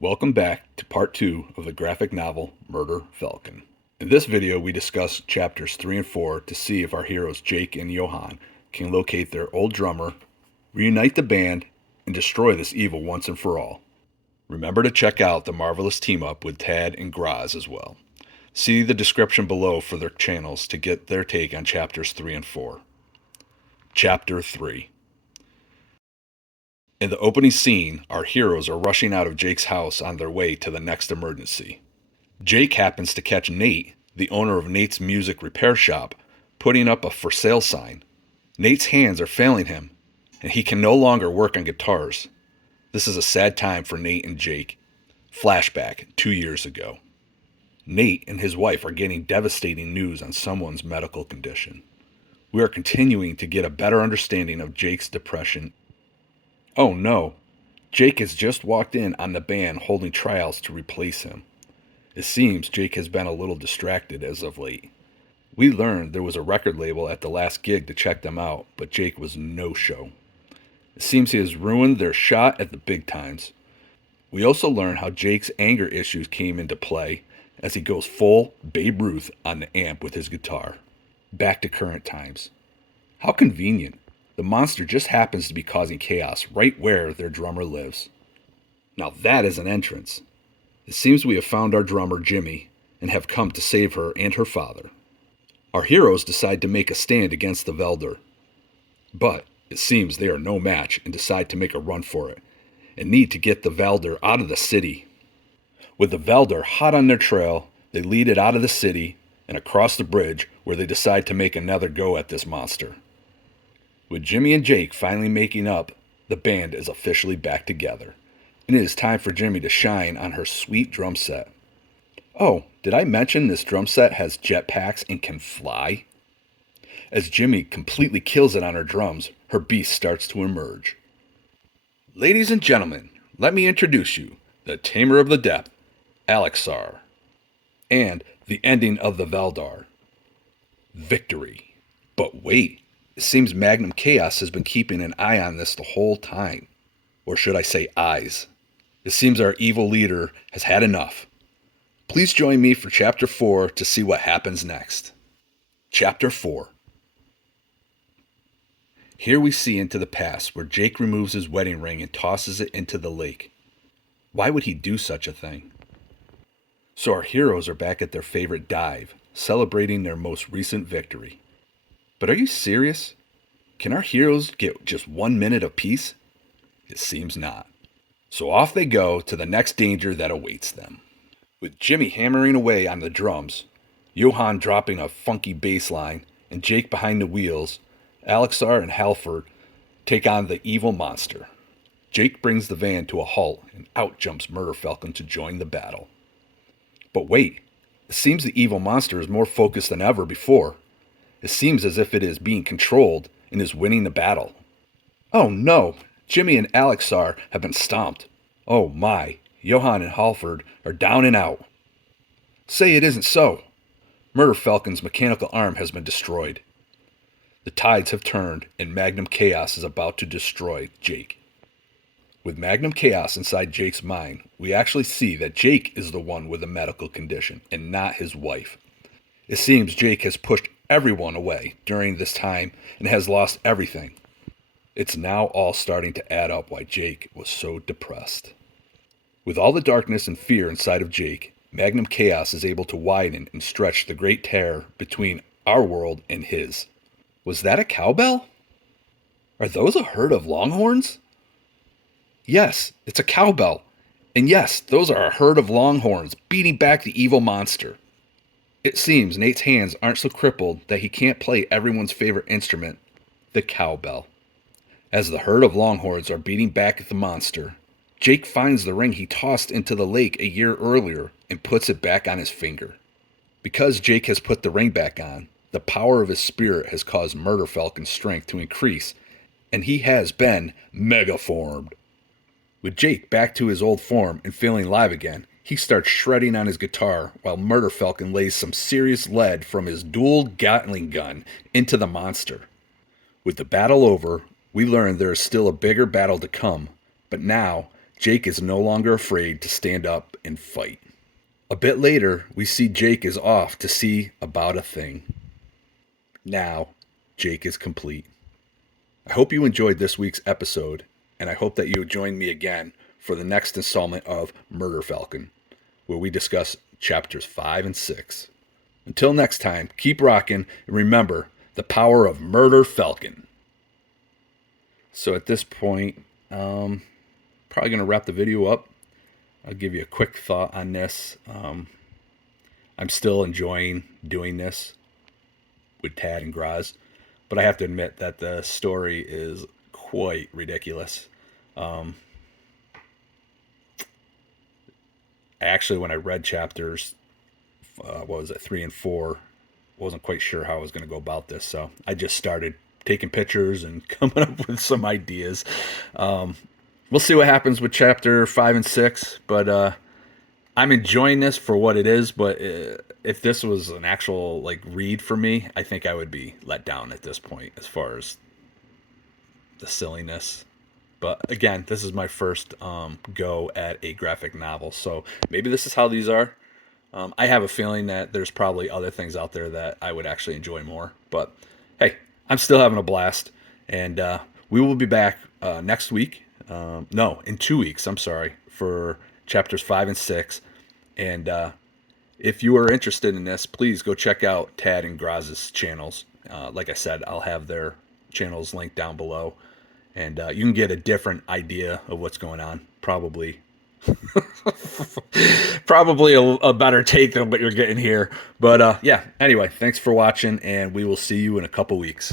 Welcome back to part 2 of the graphic novel Murder Falcon. In this video we discuss chapters 3 and 4 to see if our heroes Jake and Johan can locate their old drummer, reunite the band, and destroy this evil once and for all. Remember to check out the MARVEL-ous team up with Tad and Grozz as well. See the description below for their channels to get their take on chapters 3 and 4. Chapter 3. In the opening scene, our heroes are rushing out of Jake's house on their way to the next emergency. Jake happens to catch Nate, the owner of Nate's music repair shop, putting up a for sale sign. Nate's hands are failing him, and he can no longer work on guitars. This is a sad time for Nate and Jake. Flashback 2 years ago. Nate and his wife are getting devastating news on someone's medical condition. We are continuing to get a better understanding of Jake's depression. Oh no, Jake has just walked in on the band holding tryouts to replace him. It seems Jake has been a little distracted as of late. We learned there was a record label at the last gig to check them out, but Jake was no-show. It seems he has ruined their shot at the big times. We also learn how Jake's anger issues came into play as he goes full Babe Ruth on the amp with his guitar. Back to current times. How convenient. The monster just happens to be causing chaos right where their drummer lives. Now that is an entrance. It seems we have found our drummer Jimmy and have come to save her and her father. Our heroes decide to make a stand against the Velder. But it seems they are no match and decide to make a run for it and need to get the Velder out of the city. With the Velder hot on their trail, they lead it out of the city and across the bridge where they decide to make another go at this monster. With Jimmy and Jake finally making up, the band is officially back together, and it is time for Jimmy to shine on her sweet drum set. Oh, did I mention this drum set has jetpacks and can fly? As Jimmy completely kills it on her drums, her beast starts to emerge. Ladies and gentlemen, let me introduce you, the Tamer of the Depth, Alexar, and the ending of the Veldar, victory. But wait. It seems Magnum Chaos has been keeping an eye on this the whole time. Or should I say eyes? It seems our evil leader has had enough. Please join me for Chapter 4 to see what happens next. Chapter 4. Here we see into the past where Jake removes his wedding ring and tosses it into the lake. Why would he do such a thing? So our heroes are back at their favorite dive, celebrating their most recent victory. But are you serious? Can our heroes get just 1 minute of peace? It seems not. So off they go to the next danger that awaits them. With Jimmy hammering away on the drums, Johan dropping a funky bass line, and Jake behind the wheels, Alexar and Halford take on the evil monster. Jake brings the van to a halt, and out jumps Murder Falcon to join the battle. But wait, it seems the evil monster is more focused than ever before. It seems as if it is being controlled and is winning the battle. Oh no! Jimmy and Alexar have been stomped. Oh my! Johan and Halford are down and out. Say it isn't so! Murder Falcon's mechanical arm has been destroyed. The tides have turned and Magnum Chaos is about to destroy Jake. With Magnum Chaos inside Jake's mind, we actually see that Jake is the one with a medical condition and not his wife. It seems Jake has pushed everyone away during this time and has lost everything. It's now all starting to add up why Jake was so depressed. With all the darkness and fear inside of Jake, Magnum Chaos is able to widen and stretch the great tear between our world and his. Was that a cowbell? Are those a herd of longhorns? Yes, it's a cowbell. And yes, those are a herd of longhorns beating back the evil monster. It seems Nate's hands aren't so crippled that he can't play everyone's favorite instrument, the cowbell. As the herd of longhorns are beating back at the monster, Jake finds the ring he tossed into the lake a year earlier and puts it back on his finger. Because Jake has put the ring back on, the power of his spirit has caused Murder Falcon's strength to increase, and he has been megaformed. With Jake back to his old form and feeling live again, he starts shredding on his guitar while Murder Falcon lays some serious lead from his dual Gatling gun into the monster. With the battle over, we learn there is still a bigger battle to come, but now Jake is no longer afraid to stand up and fight. A bit later, we see Jake is off to see about a thing. Now, Jake is complete. I hope you enjoyed this week's episode, and I hope that you join me again for the next installment of Murder Falcon, where we discuss chapters 5 and 6. Until next time, keep rocking, and remember the power of Murder Falcon. So at this point, probably going to wrap the video up. I'll give you a quick thought on this. I'm still enjoying doing this with Tad and Grozz, but I have to admit that the story is quite ridiculous. Actually, when I read chapters, 3 and 4, wasn't quite sure how I was going to go about this, so I just started taking pictures and coming up with some ideas. We'll see what happens with chapter 5 and 6, but I'm enjoying this for what it is. But if this was an actual like read for me, I think I would be let down at this point as far as the silliness. But again, this is my first go at a graphic novel, so maybe this is how these are. I have a feeling that there's probably other things out there that I would actually enjoy more. But hey, I'm still having a blast, and we will be back next week. No, in 2 weeks. I'm sorry, for chapters 5 and 6. And if you are interested in this, please go check out Tad and Grozz's channels. Like I said, I'll have their channels linked down below, and you can get a different idea of what's going on. Probably a better take than what you're getting here. But yeah, anyway, thanks for watching, and we will see you in a couple weeks.